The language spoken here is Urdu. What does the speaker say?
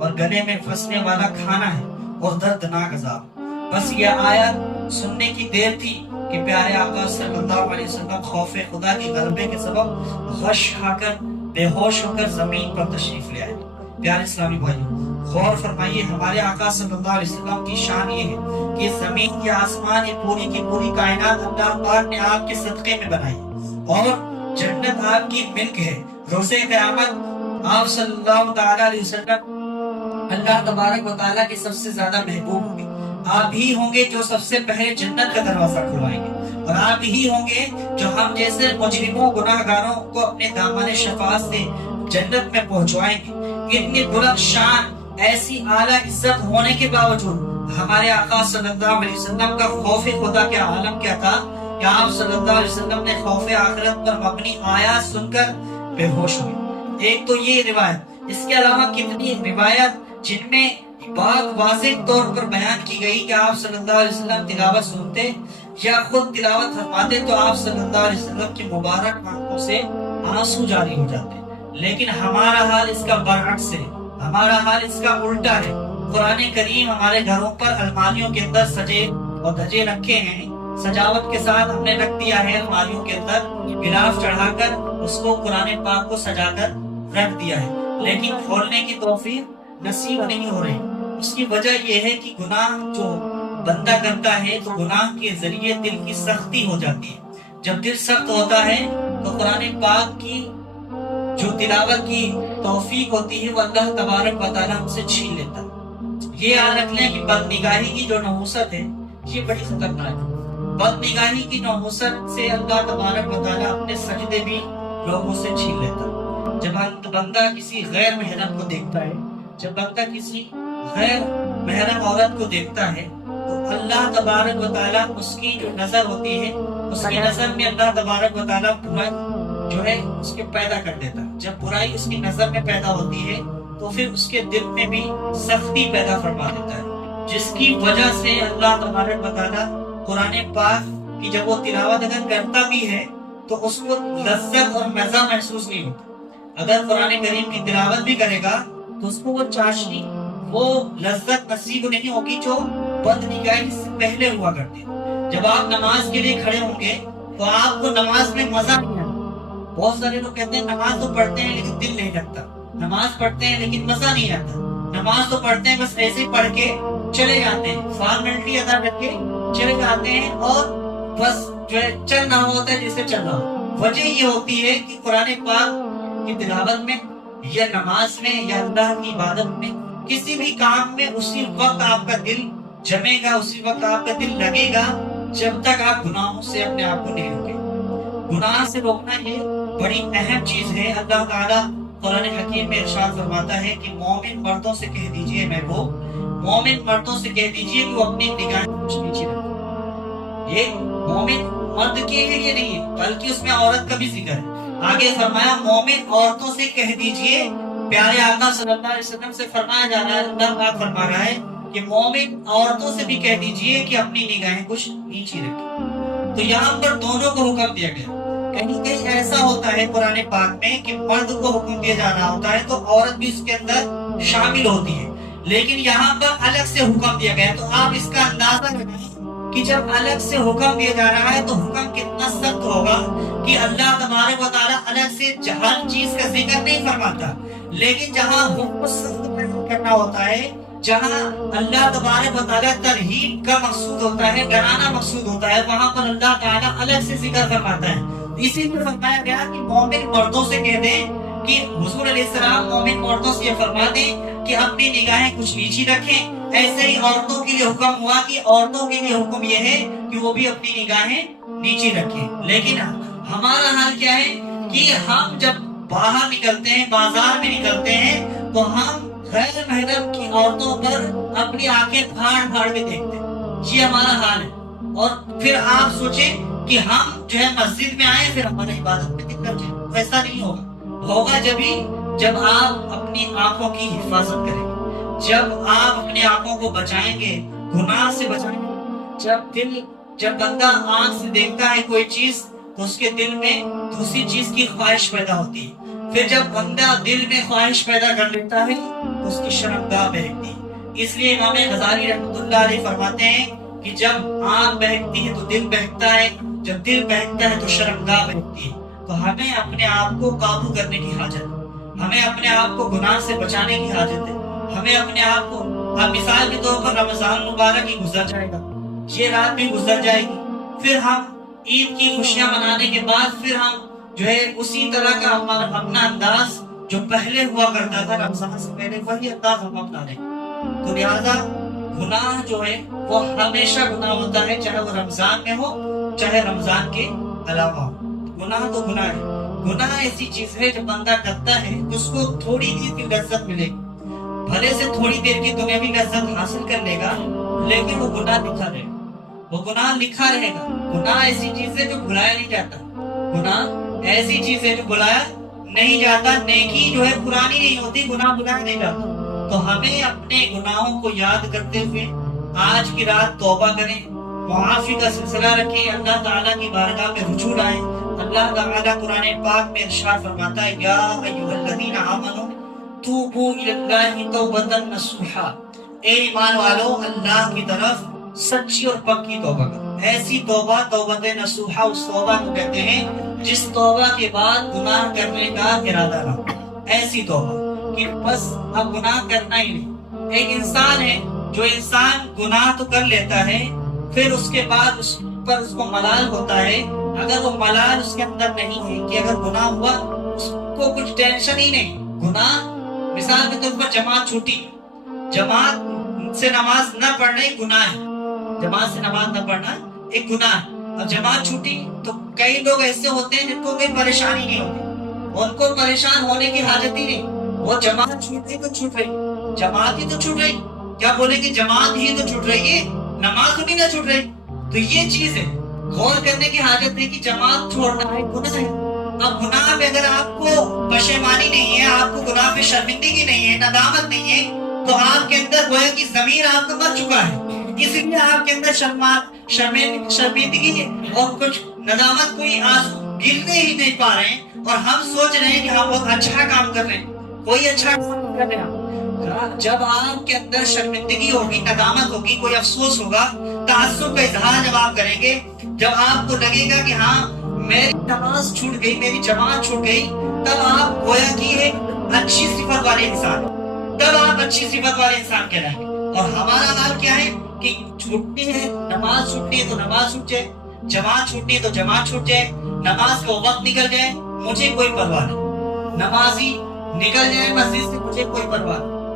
اور گلے میں پھنسنے والا کھانا ہے اور دردناک عذاب۔ بس یہ آیت سننے کی دیر تھی کہ پیارے آقا صلی اللہ علیہ وسلم خوف خدا کے غلبے کے سبب غش کھا کر بے ہوش ہو کر زمین پر تشریف لے آئے۔ پیارے اسلامی بھائیو، غور فرمائیے، ہمارے آقا صلی اللہ علیہ وسلم کی شان یہ ہے کہ زمین یا آسمان، یہ پوری کی پوری کائنات اللہ پاک نے آپ کے صدقے میں بنائی، اور جنت آپ کی ملک ہے۔ روز قیامت آپ صلی اللہ تعالی علیہ وسلم اللہ تبارک و تعالیٰ کے سب سے زیادہ محبوب ہوں گے۔ آپ ہی ہوں گے جو سب سے پہلے جنت کا دروازہ کھلوائیں گے، اور آپ ہی ہوں گے جو ہم جیسے مجرموں گناہ گاروں کو اپنے دامن شفاعت سے جنت میں پہنچوائیں گے۔ اتنی بلند شان، ایسی اعلیٰ عزت ہونے کے باوجود ہمارے آقا صلی اللہ علیہ وسلم کا خوف خدا کے عالم کیا تھا کہ آپ صلی اللہ علیہ وسلم نے خوف آخرت پر مبنی آیات سن کر بے ہوش ہوئے۔ ایک تو یہ روایت، اس کے علاوہ کتنی روایت جن میں بات واضح طور پر بیان کی گئی کہ آپ صلی اللہ علیہ وسلم تلاوت سنتے یا خود تلاوت فرماتے تو آپ صلی اللہ علیہ وسلم کی مبارک آنکھوں سے آنسو جاری ہو جاتے۔ لیکن ہمارا حال اس کا برعکس ہے، ہمارا حال اس کا الٹا ہے۔ قرآن کریم ہمارے گھروں پر الماریوں کے اندر سجے اور دھجے رکھے ہیں، سجاوٹ کے ساتھ ہم نے رکھ دیا ہے الماریوں کے اندر، غلاف چڑھا کر اس کو قرآن پاک کو سجا کر رکھ دیا ہے، لیکن کھولنے کی توفیق نصیب نہیں ہو رہی۔ اس کی وجہ یہ ہے کہ گناہ جو بندہ کرتا ہے تو گناہ کے ذریعے دل کی سختی ہو جاتی ہے۔ جب دل سخت ہوتا ہے تو قرآن پاک کی جو تلاوت کی توفیق ہوتی ہے وہ اللہ تبارک و تعالیٰ ہم سے چھین لیتا ہے۔ یہ یاد رکھ لیں کہ بد نگاہی کی جو نحوست ہے یہ بڑی خطرناک ہے۔ بد نگاہی کی نحوست سے اللہ تبارک و تعالیٰ اپنے سجدے بھی لوگوں سے چھین لیتا ہے۔ جب بندہ کسی غیر محرم کو دیکھتا ہے، جب بندہ کسی غیر محرم عورت کو دیکھتا ہے تو اللہ تبارک و تعالیٰ اس کی جو نظر ہوتی ہے، اس کی نظر میں اللہ تبارک و تعالیٰ برائی جو ہے اس کے پیدا کر دیتا ہے۔ جب برائی اس کی نظر میں پیدا ہوتی ہے تو پھر اس کے دل میں بھی سختی پیدا فرما دیتا ہے، جس کی وجہ سے اللہ تبارک و تعالیٰ قرآن پاک کی جب وہ تلاوت اگر کرتا بھی ہے تو اس کو لذت اور مزہ محسوس نہیں ہوتا۔ اگر قرآن کریم کی تلاوت بھی کرے گا تو اس کو وہ چاشنی، وہ لذت نصیب نہیں ہوگی جو بد نگاہی سے پہلے ہوا کرتی۔ جب آپ نماز کے لیے کھڑے ہوں گے تو آپ کو نماز میں مزہ نہیں آتا۔ بہت سارے لوگ کہتے ہیں نماز تو پڑھتے ہیں لیکن دل نہیں لگتا، نماز پڑھتے ہیں لیکن مزہ نہیں آتا، نماز تو پڑھتے ہیں بس ایسے پڑھ کے چلے جاتے ہیں، فارمیلٹی ادا کر کے چلے جاتے ہیں، اور بس جو ہے چل رہا ہوتا ہے جیسے چل رہا ہو۔ وجہ یہ ہوتی ہے کہ قرآن پاک کی تلاوت میں یا نماز میں یا اللہ کی عبادت میں کسی بھی کام میں اسی وقت آپ کا دل جمے گا، اسی وقت آپ کا دل لگے گا جب تک آپ گناہوں سے اپنے آپ کو نہیں روکیں۔ گناہ سے روکنا یہ بڑی اہم چیز ہے۔ اللہ تعالیٰ قرآن حکیم میں ارشاد فرماتا ہے کہ مومن مردوں سے کہہ دیجئے، مومن مردوں سے کہہ دیجئے کہ وہ اپنی نگاہیں کچھ نیچے رکھیں۔ یہ مومن مرد کے لیے نہیں ہے بلکہ اس میں عورت کا بھی ذکر ہے۔ آگے فرمایا مومن عورتوں سے کہہ دیجئے، پیارے آقا صلی اللہ علیہ وسلم سے فرمایا جا رہا ہے، اللہ پاک فرما رہا ہے کہ مومن عورتوں سے بھی کہہ دیجئے کہ اپنی نگاہیں کچھ نیچے رکھیں۔ تو یہاں پر دونوں کو حکم دیا گیا۔ کہیں کہیں ایسا ہوتا ہے قرآن پاک میں کہ مرد کو حکم دیا جا رہا ہوتا ہے تو عورت بھی اس کے اندر شامل ہوتی ہے، لیکن یہاں پر الگ سے حکم دیا گیا۔ تو آپ اس کا اندازہ لگائیں کہ جب الگ سے حکم دیا جا رہا ہے تو حکم کتنا سخت ہوگا کہ اللہ تبارک و تعالیٰ الگ سے ہر چیز کا ذکر نہیں فرماتا، لیکن جہاں حکم سخت بیان کرنا ہوتا ہے، جہاں اللہ تبارک و تعالیٰ ترہیب کا مقصود ہوتا ہے، ڈرانا مقصود ہوتا ہے، وہاں پر اللہ تعالیٰ الگ سے ذکر فرماتا ہے۔ اسی میں فرمایا گیا کہ مومن مردوں سے کہہ دیں کہ حضور علیہ السلام مومن مردوں سے یہ فرما دیں کہ اپنی نگاہیں کچھ نیچی رکھیں۔ ایسے ہی عورتوں کے لیے حکم ہوا کہ عورتوں کے لیے حکم یہ ہے کہ وہ بھی اپنی نگاہیں نیچی رکھیں۔ لیکن ہمارا حال کیا ہے کہ ہم جب باہر نکلتے ہیں، بازار میں نکلتے ہیں تو ہم غیر محرم کی عورتوں پر اپنی آنکھیں پھاڑ پھاڑ کے دیکھتے ہیں۔ یہ ہمارا حال ہے، اور پھر آپ سوچیں کہ ہم جو ہے مسجد میں آئے پھر ہماری عبادت میں دقت ہے۔ ویسا نہیں ہوگا جب آپ اپنی آنکھوں کی حفاظت کریں گے، جب آپ اپنی آنکھوں کو بچائیں گے، گناہ سے بچائیں گے۔ جب بندہ آنکھ سے دیکھتا ہے کوئی چیز تو اس کے دل میں دوسری چیز کی خواہش پیدا ہوتی ہے، پھر جب بندہ دل میں خواہش پیدا کر لیتا ہے تو اس کی شرمگاہ بہکتی ہے۔ اس لیے امام غزالی رحمۃ اللہ علیہ فرماتے ہیں کہ جب آنکھ بہکتی ہے تو دل بہکتا ہے، جب دل بہکتا ہے تو شرمگاہ بہکتی ہے۔ تو ہمیں اپنے آپ کو قابو کرنے کی حاجت ہے، ہمیں اپنے آپ کو گناہ سے بچانے کی حاجت ہے، ہمیں اپنے آپ کو، اب مثال کے طور پر رمضان مبارک ہی گزر جائے گا، یہ رات بھی گزر جائے گی، پھر ہم عید کی خوشیاں منانے کے بعد پھر ہم جو ہے اسی طرح کا اپنا انداز جو پہلے ہوا کرتا تھا رمضان سے پہلے وہی انداز ہم اپنا لیں۔ تو لہٰذا گناہ جو ہے وہ ہمیشہ گناہ ہوتا ہے، چاہے وہ رمضان میں ہو چاہے رمضان کے علاوہ ہو۔ گناہ تو گناہ ہے، گناہ ایسی چیز ہے جب بندہ کرتا ہے تو اس کو تھوڑی دیر کی لذت ملے گی، بھلے سے تھوڑی دیر کی دنیاوی لذت حاصل کر لے گا، لیکن وہ گناہ لکھا رہے گا، وہ گناہ لکھا رہے گا۔ گناہ ایسی چیز ہے جو بھلایا نہیں جاتا، گناہ ایسی چیز ہے جو بھلایا نہیں جاتا، نیکی جو ہے پرانی نہیں ہوتی، گناہ بھلایا نہیں جاتا۔ تو ہمیں اپنے گناہوں کو یاد کرتے ہوئے آج کی رات توبہ کریں، معافی کا سلسلہ رکھیں، اللہ تعالیٰ کی بارگاہ میں رجوع لائیں۔ اللہ تعالیٰ قرآن پاک میں ارشاد فرماتا ہے، یا ایھا الذین آمنوا توبوا الی اللہ توبۃ نصوحا، اے ایمان والو اللہ کی طرف سچی اور پکی توبہ کرو۔ ایسی توبہ توبۃ نصوحا اس توبہ کو کہتے ہیں جس توبہ کے بعد گناہ کرنے کا ارادہ نہ ہو، ایسی توبہ کہ بس اب گناہ کرنا ہی نہیں۔ ایک انسان ہے جو انسان گناہ تو کر لیتا ہے، پھر اس کے بعد اس پر اس کو ملال ہوتا ہے، اگر وہ ملال اس کے اندر نہیں ہے کہ اگر گناہ ہوا اس کو کچھ ٹینشن ہی نہیں، گناہ مثال کے طور پر جماعت چھوٹی، جماعت سے نماز نہ پڑھنا ایک گناہ ہے، جماعت سے نماز نہ پڑھنا ایک گناہ ہے۔ اب جماعت چھوٹی تو کئی لوگ ایسے ہوتے ہیں جن کو کوئی پریشانی نہیں ہوتی، ان کو پریشان ہونے کی حاجت ہی نہیں، وہ جماعت چھوٹ گئی تو چھوٹ رہی، جماعت ہی تو چھوٹ رہی، کیا بولیں گے جماعت ہی تو چھوٹ رہی ہے، نماز بھی نہ چھوٹ رہی۔ تو یہ چیز ہے، غور کرنے کی حاجت ہے کہ جماعت چھوڑنا ہے گناہ ہے۔ اب گناہ پہ اگر آپ کو پشیمانی نہیں ہے، آپ کو گناہ پہ شرمندگی نہیں ہے، ندامت نہیں ہے، تو آپ کے اندر گویا کہ ضمیر آپ کا مر چکا ہے، اس لیے آپ کے اندر شرمندگی اور کچھ ندامت کوئی آنسو گرنے ہی نہیں پا رہے ہیں، اور ہم سوچ رہے ہیں کہ ہم بہت اچھا کام کر رہے ہیں، کوئی اچھا کام نہیں کر رہے ہیں۔ جب آپ کے اندر شرمندگی ہوگی، ندامت ہوگی، کوئی افسوس ہوگا، تعصب کا اظہار جب آپ کریں گے، جب آپ کو لگے گا کہ ہاں میری نماز چھوٹ گئی، میری جماعت چھوٹ گئی، تب آپ گویا کہ ایک اچھی صفت والے انسان، تب آپ اچھی صفت والے انسان کہلائیں گے۔ اور ہمارا حال کیا ہے کہ چھوٹنی ہے نماز، چھوٹنی ہے تو نماز چھوٹ جائے، جماعت چھوٹنی ہے تو جماعت چھوٹ جائے، نماز کا وقت نکل جائے مجھے کوئی پرواہ نہیں، نمازی نکل جائے مسجد سے مجھے کوئی پرواہ نہیں۔